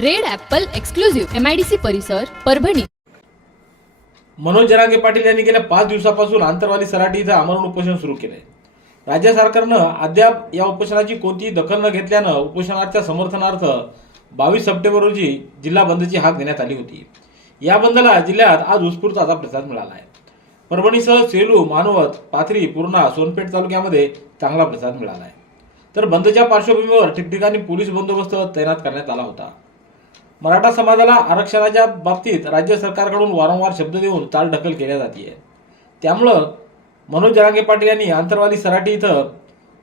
Red apple exclusive MIDC परिसर परभणी. मनोज जरांगे पाटील यांनी गेल्या पाच दिवसापासून आंतरवाली सराटी इथं आमरण उपोषण सुरू केलंय. राज्य सरकारनं अद्याप या उपोषणाची कोणतीही दखल न घेतल्यानं उपोषणाच्या समर्थनार्थ बावीस सप्टेंबर रोजी जिल्हा बंदची हाक देण्यात आली होती. या बंदला जिल्ह्यात आज उत्स्फूर्त असा प्रतिसाद मिळाला आहे परभणीसह सेलू मानवत पाथरी पूर्णा सोनपेठ तालुक्यामध्ये चांगला प्रतिसाद मिळाला आहे तर बंदच्या पार्श्वभूमीवर ठिकठिकाणी पोलीस बंदोबस्त तैनात करण्यात आला होता. मराठा समाजाला आरक्षणाच्या बाबतीत राज्य सरकारकडून वारंवार शब्द देऊन चालढकल केल्या जाते त्यामुळं मनोज जरांगे पाटील यांनी आंतरवाली सराटी इथं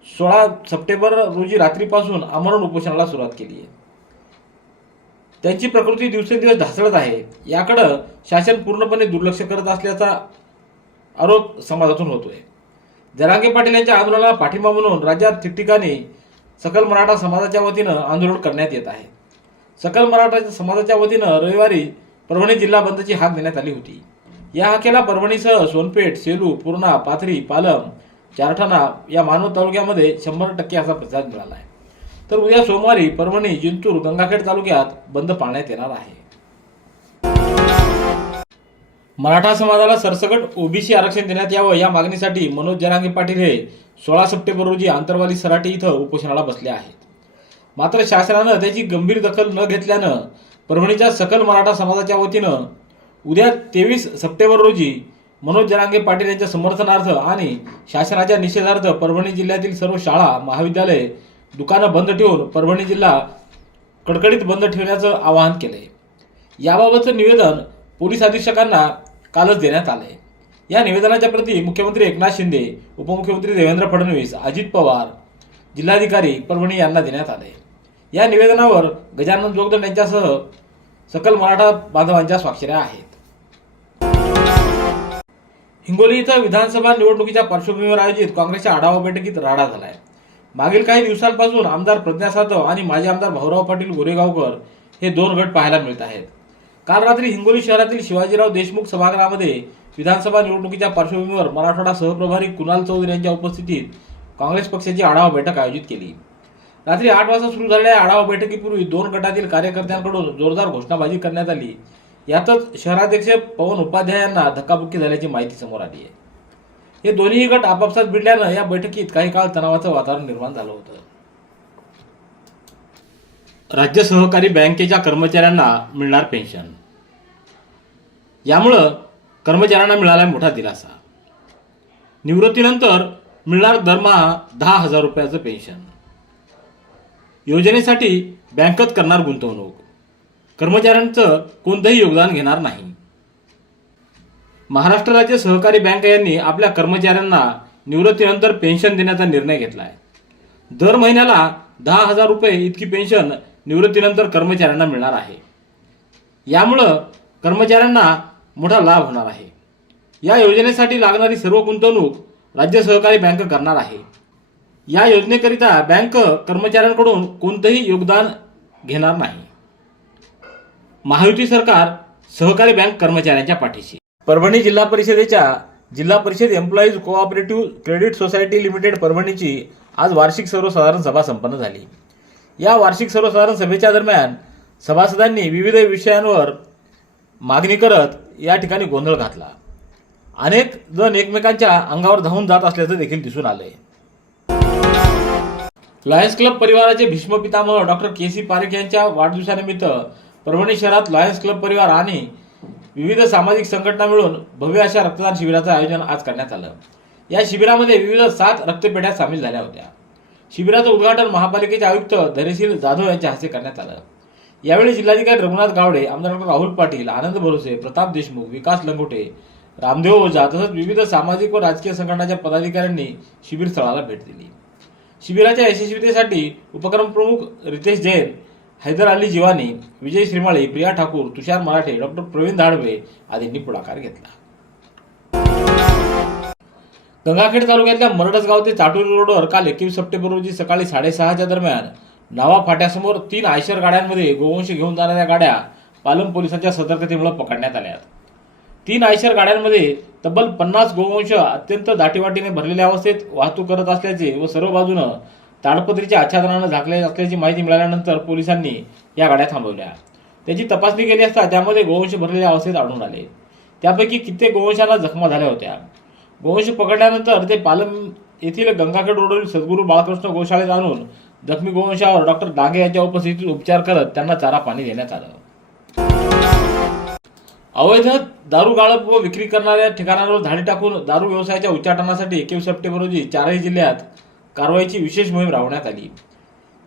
सोळा सप्टेंबर रोजी रात्रीपासून आमरण उपोषणाला सुरुवात केली आहे त्यांची प्रकृती दिवसेंदिवस ढासळत आहे. याकडं शासन पूर्णपणे दुर्लक्ष करत असल्याचा आरोप समाजातून होतोय. जरांगे पाटील यांच्या आंदोलनाला पाठिंबा म्हणून राज्यात ठिकठिकाणी सकल मराठा समाजाच्या वतीनं आंदोलन करण्यात येत आहे. सकल मराठा समाजाच्या वतीनं रविवारी परभणी जिल्हा बंदची हाक देण्यात आली होती. या हाकेला परभणीसह सोनपेठ सेलू पूर्णा पाथरी पालम चारठाणा या मानवत तालुक्यामध्ये शंभर टक्के असा प्रतिसाद मिळाला आहे तर उद्या सोमवारी परभणी जिंतूर गंगाखेड तालुक्यात बंद पाळण्यात येणार आहे. मराठा समाजाला सरसकट ओबीसी आरक्षण देण्यात यावं या मागणीसाठी मनोज जरांगे पाटील हे सोळा सप्टेंबर रोजी आंतरवाली सराटी इथं उपोषणाला बसले आहेत. मात्र शासनानं त्याची गंभीर दखल न घेतल्यानं परभणीच्या सकल मराठा समाजाच्या वतीनं उद्या तेवीस सप्टेंबर रोजी मनोज जरांगे पाटील यांच्या समर्थनार्थ आणि शासनाच्या निषेधार्थ परभणी जिल्ह्यातील सर्व शाळा महाविद्यालये दुकानं बंद ठेवून परभणी जिल्हा कडकडीत बंद ठेवण्याचं आवाहन केले याबाबतचं निवेदन पोलीस अधीक्षकांना कालच देण्यात आले या निवेदनाच्या प्रती मुख्यमंत्री एकनाथ शिंदे उपमुख्यमंत्री देवेंद्र फडणवीस अजित पवार जिल्हाधिकारी परभणी यांना देण्यात आले या निवेदनावर गजानन जोगदंड यांच्यासह सकल मराठा बांधवांच्या स्वाक्षऱ्या आहेत. हिंगोली इथं विधानसभा निवडणुकीच्या पार्श्वभूमीवर आयोजित काँग्रेसच्या आढावा बैठकीत राडा झालाय. मागील काही दिवसांपासून आमदार प्रज्ञा सातव आणि माजी आमदार भाऊराव पाटील गोरेगावकर हे दोन गट पाहायला मिळत आहेत. काल रात्री हिंगोली शहरातील शिवाजीराव देशमुख सभागृहामध्ये विधानसभा निवडणुकीच्या पार्श्वभूमीवर मराठवाडा सहप्रभारी कुणाल चौधरी यांच्या उपस्थितीत काँग्रेस पक्षाची आढावा बैठक आयोजित केली. रात्री आठ वाजता सुरू झालेल्या आढावा बैठकीपूर्वी दोन गटातील कार्यकर्त्यांकडून जोरदार घोषणाबाजी करण्यात आली. यातच शहराध्यक्ष पवन उपाध्याय यांना धक्काबुक्की झाल्याची माहिती समोर आली आहे. हे दोन्ही गट आपापसात भिडल्यानं या बैठकीत काही काळ तणावाचं वातावरण निर्माण झालं होतं. राज्य सहकारी बँकेच्या कर्मचाऱ्यांना मिळणार पेन्शन. यामुळं कर्मचाऱ्यांना मिळाला मोठा दिलासा. निवृत्तीनंतर मिळणार दरमहा दहा हजार रुपयाचं पेन्शन. योजनेसाठी बँकच करणार गुंतवणूक. कर्मचाऱ्यांचं कोणतंही योगदान घेणार नाही. महाराष्ट्र राज्य सहकारी बँक यांनी आपल्या कर्मचाऱ्यांना निवृत्तीनंतर पेन्शन देण्याचा निर्णय घेतला आहे दर महिन्याला दहा हजार रुपये इतकी पेन्शन निवृत्तीनंतर कर्मचाऱ्यांना मिळणार आहे. यामुळं कर्मचाऱ्यांना मोठा लाभ होणार आहे. या योजनेसाठी लागणारी सर्व गुंतवणूक राज्य सहकारी बँक करणार आहे. या योजनेकरिता बँक कर्मचाऱ्यांकडून कोणतंही योगदान घेणार नाही. महायुती सरकार सहकारी बँक कर्मचाऱ्यांच्या पाठीशी. परभणी जिल्हा परिषदेच्या जिल्हा परिषद employees cooperative credit society limited परभणीची आज वार्षिक सर्वसाधारण सभा संपन्न झाली. या वार्षिक सर्वसाधारण सभेच्या दरम्यान सभासदांनी विविध विषयांवर मागणी करत या ठिकाणी गोंधळ घातला. अनेक जण एकमेकांच्या अंगावर धावून जात असल्याचं देखील दिसून आलं आहे लॉयन्स क्लब परिवाराचे Bhishma Pitamah doctor K C Parekh यांच्या वाढदिवसानिमित्त परभणी शहरात लॉयन्स क्लब परिवार आणि विविध सामाजिक संघटना मिळून भव्य अशा रक्तदान शिबिराचं आयोजन आज करण्यात आलं. या शिबिरामध्ये विविध सात रक्तपेढ्या सामील झाल्या होत्या. शिबिराचं उद्घाटन महापालिकेचे आयुक्त धैर्यशील जाधव यांच्या हस्ते करण्यात आलं. यावेळी जिल्हाधिकारी रघुनाथ गावडे आमदार डॉक्टर राहुल पाटील आनंद भरोसे प्रताप देशमुख विकास लंगोटे रामदेव ओझा तसंच विविध सामाजिक व राजकीय संघटनाच्या पदाधिकाऱ्यांनी शिबिरस्थळाला भेट दिली. शिबिराच्या यशस्वीतेसाठी उपक्रम प्रमुख रितेश जैन हैदर अली जिवानी विजय श्रीमाळी प्रिया ठाकूर तुषार मराठे डॉक्टर प्रवीण धाडवे आदींनी पुढाकार घेतला. गंगाखेड तालुक्यातल्या मरडसगाव ते चाटोरी रोडवर काल एकवीस सप्टेंबर रोजी सकाळी साडेसहाच्या दरम्यान नावा फाट्यासमोर तीन आयशर गाड्यांमध्ये गोवंश घेऊन जाणाऱ्या गाड्या पालम पोलिसांच्या सतर्कतेमुळे पकडण्यात आल्या तीन आयशर गाड्यांमध्ये तब्बल पन्नास गोवंश अत्यंत दाटीवाटीने भरलेल्या अवस्थेत वाहतूक करत असल्याचे व सर्व बाजूनं ताडपत्रीच्या आच्छादनानं झाकले असल्याची माहिती मिळाल्यानंतर पोलिसांनी या गाड्या थांबवल्या. त्याची तपासणी केली असता त्यामध्ये गोवंश भरलेल्या अवस्थेत आढळून आले. त्यापैकी कित्येक गोवंशांना जखमा झाल्या होत्या. गोवंश पकडल्यानंतर ते पालम येथील गंगाखेड रोडवरील सद्गुरू बाळकृष्ण गोशाळेत आणून जखमी गोवंशावर डॉक्टर डांगे यांच्या उपस्थितीत उपचार करत त्यांना चारा पाणी देण्यात आलं. अवैध दारू गाळप व विक्री करणाऱ्या ठिकाणांवर धाडी टाकून दारू व्यवसायाच्या उच्चाटनासाठी एकवीस सप्टेंबर रोजी चारही जिल्ह्यात कारवाईची विशेष मोहीम राबवण्यात आली.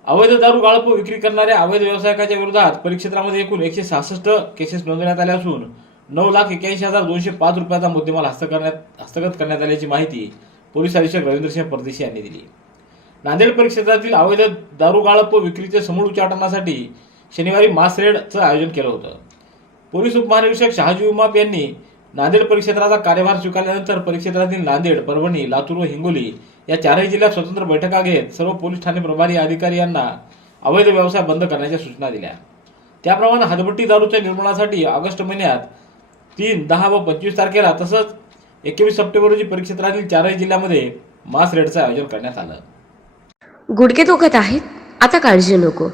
अवैध दारू गाळप व विक्री करणाऱ्या अवैध व्यावसायिकाच्या विरोधात परिक्षेत्रामध्ये एकूण एकशे सहासष्ट केसेस नोंदवण्यात आल्या असून नऊ लाख एक्याऐंशी हजार दोनशे पाच रुपयाचा मुद्देमाल हस्त करण्यात हस्तगत करण्यात आल्याची माहिती पोलीस अधीक्षक रवींद्रसिंह परदेशी यांनी दिली. नांदेड परिक्षेत्रातील अवैध दारू गाळप व विक्रीचे समूळ उच्चाटनासाठी शनिवारी मास रेडचं आयोजन केलं होतं. पोलीस उपमहानिरीक्षक शहाजी उमाप यांनी नांदेड परिक्षेत्राचा कार्यभार स्वीकारल्यानंतर परिक्षेत्रातील नांदेड परभणी लातूर व हिंगोली या चारही जिल्ह्यात स्वतंत्र बैठका घेत सर्व पोलीस ठाणे प्रभारी अधिकारी यांना अवैध व्यवसाय बंद करण्याच्या सूचना दिल्या. त्याप्रमाणे हदबट्टी दारूच्या निर्माणासाठी ऑगस्ट महिन्यात तीन दहा व पंचवीस तारखेला तसंच एकवीस सप्टेंबर रोजी परिक्षेत्रातील चारही जिल्ह्यामध्ये मास रेडचं आयोजन करण्यात आलं. गुडघे दुखत आहेत? आता काळजी नको.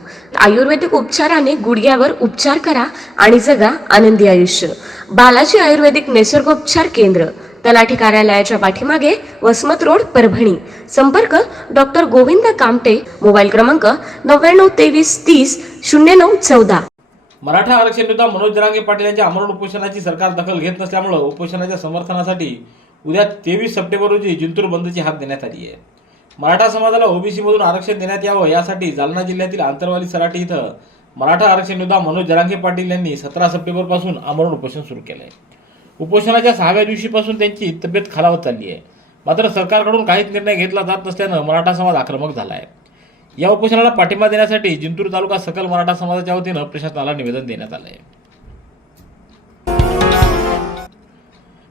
आयुर्वेदिक उपचाराने गुडघ्यावर उपचार करा आणि जगा आनंदी आयुष्य. बालाजी आयुर्वेदिक निसर्गोपचार केंद्र तलाठी कार्यालयाच्या पाठीमागे वसमत रोड परभणी. संपर्क डॉक्टर गोविंद कामटे मोबाईल क्रमांक नव्याण्णव तेवीस तीस शून्य नऊ चौदा. मराठा आरक्षण नेता मनोज जरांगे पाटील यांच्या अमरण उपोषणाची सरकार दखल घेत नसल्यामुळे उपोषणाच्या समर्थनासाठी उद्या तेवीस सप्टेंबर रोजी जिंतूर बंदची हाक देण्यात आली आहे. मराठा समाजाला ओबीसी मधून आरक्षण देण्यात यावं यासाठी जालना जिल्ह्यातील आंतरवाली सराटी इथं मराठा आरक्षण योद्धा मनोज जरांगे पाटील यांनी सतरा सप्टेंबरपासून आमरण उपोषण सुरू केलं आहे उपोषणाच्या सहाव्या दिवशीपासून त्यांची तब्येत खालावत चालली आहे. मात्र सरकारकडून काहीच निर्णय घेतला जात नसल्यानं मराठा समाज आक्रमक झाला आहे या उपोषणाला पाठिंबा देण्यासाठी जिंतूर तालुका सकल मराठा समाजाच्या वतीनं प्रशासनाला निवेदन देण्यात आलं आहे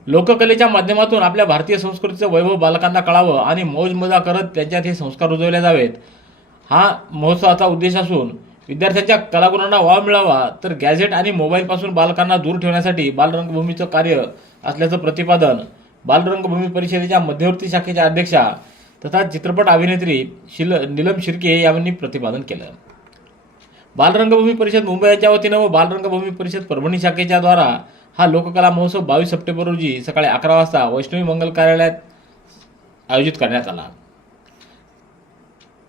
लोककलेच्या माध्यमातून आपल्या भारतीय संस्कृतीचं वैभव बालकांना कळावं आणि मौज मजा करत त्यांच्यात हे संस्कार रुजवले जावेत. हा महोत्सवाचा उद्देश असून विद्यार्थ्यांच्या कलागुणांना वाव मिळावा तर गॅझेट आणि मोबाईलपासून बालकांना दूर ठेवण्यासाठी बालरंगभूमीचं कार्य असल्याचं प्रतिपादन बालरंगभूमी परिषदेच्या मध्यवर्ती शाखेच्या अध्यक्षा तथा चित्रपट अभिनेत्री शिल नीलम शिर्के यांनी प्रतिपादन केलं. बालरंगभूमी परिषद मुंबई वतीनं व बालरंगभूमी परिषद परभणी शाखेच्या द्वारा हा लोककला महोत्सव बावीस सप्टेंबर रोजी सकाळी अकरा वाजता वैष्णवी मंगल कार्यालयात आयोजित करण्यात आला.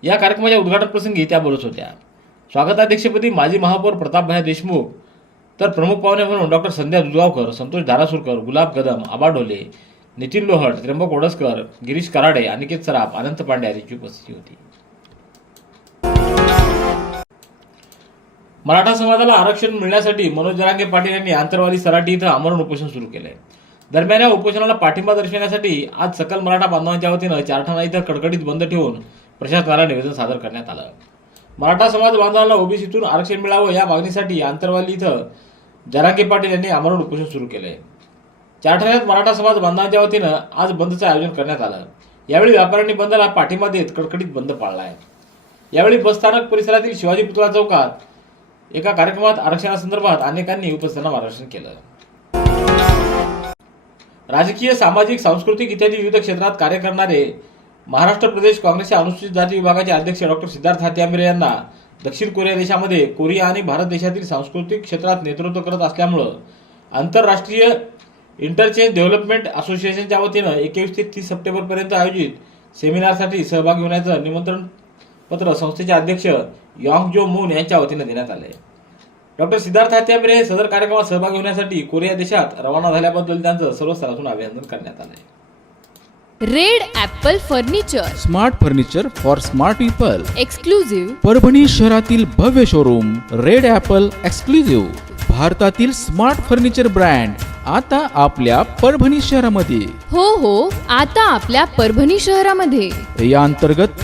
या कार्यक्रमाच्या उद्घाटन प्रसंगी त्या बोलत होत्या. स्वागताध्यक्षपदी माजी महापौर प्रतापभाई देशमुख तर प्रमुख पाहुणे म्हणून डॉक्टर संध्या दुधगावकर संतोष धारासुरकर गुलाब कदम आबा ढोले नितीन लोहट त्र्यंबक ओडसकर गिरीश कराडे अनिकेत सराफ अनंत पांड्या यांची उपस्थिती होती. मराठा समाजाला आरक्षण मिळण्यासाठी मनोज जरांगे पाटील यांनी आंतरवाली सराटी इथं आमरण उपोषण सुरू केलंय. दरम्यान या उपोषणाला पाठिंबा दर्शवण्यासाठी आज सकल मराठा बांधवांच्या वतीनं चारठाणा इथं कडकडीत बंद ठेवून प्रशासनाला निवेदन सादर करण्यात आलं. मराठा समाज बांधवांना ओबीसीतून आरक्षण मिळावं या मागणीसाठी आंतरवाली इथं जरांगे पाटील यांनी आमरण उपोषण सुरू केलंय. चारठाण्यात मराठा समाज बांधवांच्या वतीनं आज बंदचं आयोजन करण्यात आलं. यावेळी व्यापाऱ्यांनी बंदला पाठिंबा देत कडकडीत बंद पाळला आहे यावेळी बसस्थानक परिसरातील शिवाजी पुतळा चौकात एका कार्यक्रमात आरक्षणासंदर्भात अनेकांनी उपस्थितांना मार्गदर्शन केलं. राजकीय सामाजिक सांस्कृतिक इत्यादी विविध क्षेत्रात कार्य करणारे महाराष्ट्र प्रदेश काँग्रेसच्या अनुसूचित जाती विभागाचे अध्यक्ष डॉक्टर सिद्धार्थ हात्यांबरे यांना दक्षिण कोरिया देशामध्ये कोरिया आणि भारत देशातील सांस्कृतिक क्षेत्रात नेतृत्व करत असल्यामुळं आंतरराष्ट्रीय इंटरचेंज डेव्हलपमेंट असोसिएशनच्या वतीनं एकवीस ते तीस सप्टेंबरपर्यंत आयोजित सेमिनारसाठी सहभागी होण्याचं निमंत्रण पत्र संस्थेचे अध्यक्ष यॉंग जो मून यांच्या वतीनं देण्यात आले. डॉक्टर सिद्धार्थ हात्याबरे हे सदर कार्यक्रमात सहभागी होण्यासाठी कोरिया देशात रवाना झाल्याबद्दल त्यांचं सर्व स्तरातून अभिनंदन करण्यात आलं. Red Apple furniture. Smart furniture for smart people. Exclusive Parbhani शहरातील भव्य शोरूम रेड ॲपल एक्सक्लुझिव्ह. भारतातील स्मार्ट फर्निचर ब्रँड आता आपल्या परभणी शहरामध्ये. हो हो आता आपल्या परभणी शहरामध्ये. या अंतर्गत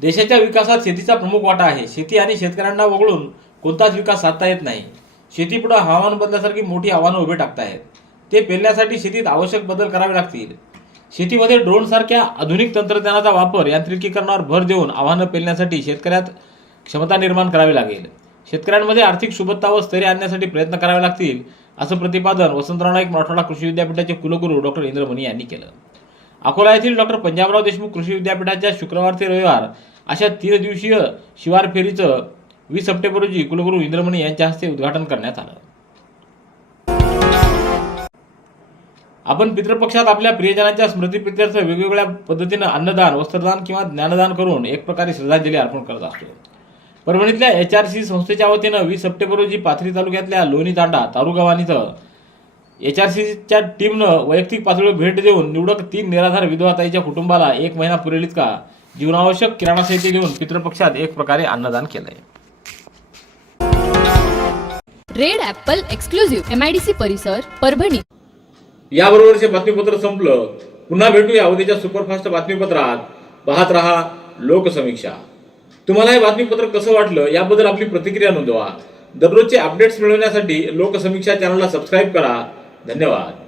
देशाच्या विकासात शेतीचा प्रमुख वाटा आहे. शेती आणि शेतकऱ्यांना वगळून कोणताच विकास साधता येत नाही. शेतीपुढे हवामान बदलासारखी मोठी आव्हानं उभे टाकतायत ते पेरण्यासाठी शेतीत आवश्यक बदल करावे लागतील. शेतीमध्ये ड्रोनसारख्या आधुनिक तंत्रज्ञानाचा वापर यांत्रिकीकरणावर भर देऊन आव्हानं पेलण्यासाठी शेतकऱ्यात क्षमता निर्माण करावी लागेल. शेतकऱ्यांमध्ये आर्थिक सुबत्ता व स्थैर्य आणण्यासाठी प्रयत्न करावे लागतील असं प्रतिपादन वसंतराव नाईक मराठवाडा कृषी विद्यापीठाचे कुलगुरू डॉक्टर इंद्रमणी यांनी केलं. अकोला येथील डॉक्टर पंजाबराव देशमुख कृषी विद्यापीठाच्या शुक्रवार ते रविवार अशा तीन दिवसीय शिवार फेरीचं वीस सप्टेंबर रोजी कुलगुरू इंद्रमणी यांच्या हस्ते उद्घाटन करण्यात आलं. आपण पितृपक्षात आपल्या प्रियजनांच्या स्मृतीप्रित्यर्थ वेगवेगळ्या पद्धतीनं अन्नदान वस्त्रदान किंवा ज्ञानदान करून एक प्रकारे श्रद्धांजली अर्पण करत असतो. परभणीतल्या एच आर सी संस्थेच्या वतीनं वीस सप्टेंबर रोजी पाथरी तालुक्यातल्या लोणी तांडा तारुगावान इथं एच आर सीच्या टीमनं वैयक्तिक पातळीवर भेट देऊन निवडक तीन निराधार विधवा ताईच्या कुटुंबाला एक महिना पुरेल इतका जीवनावश्यक किराणा साहित्य देऊन पितृपक्षात एक प्रकारे अन्नदान केलंय. Red apple exclusive M I D C परिसर परभणी. याबरोबरचे बातमीपत्र संपलं पुन्हा भेटूया उद्याच्या सुपरफास्ट बातमीपत्रात. पाहत रहा लोकसमीक्षा. तुम्हाला हे बातमीपत्र कसं वाटलं याबद्दल आपली प्रतिक्रिया नोंदवा. दररोजचे अपडेट्स मिळवण्यासाठी लोकसमीक्षा चॅनलला सबस्क्राईब करा. धन्यवाद.